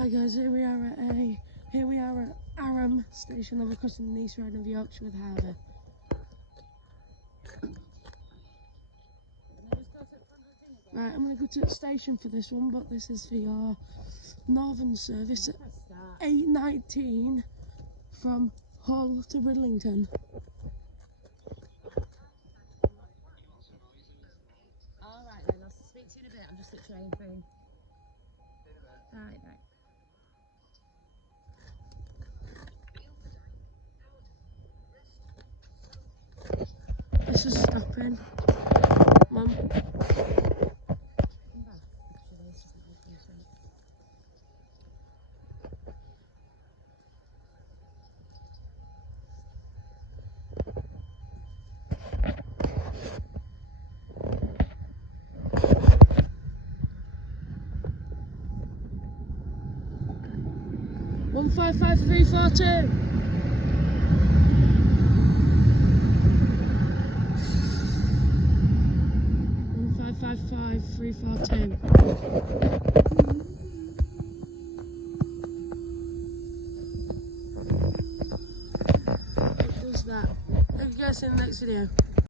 Hi guys, here we are at Arram station level crossing the East Riding of Yorkshire with Harvey. Right, I'm going to go to the station for this one, but this is for your northern service at 8:19 from Hull to Bridlington. Alright then, I'll speak to you in a bit, I'm just at train through. Right. This is stopping. Mum. Come back. One 55342. 55342. It does that. Hope you guys see you in the next video.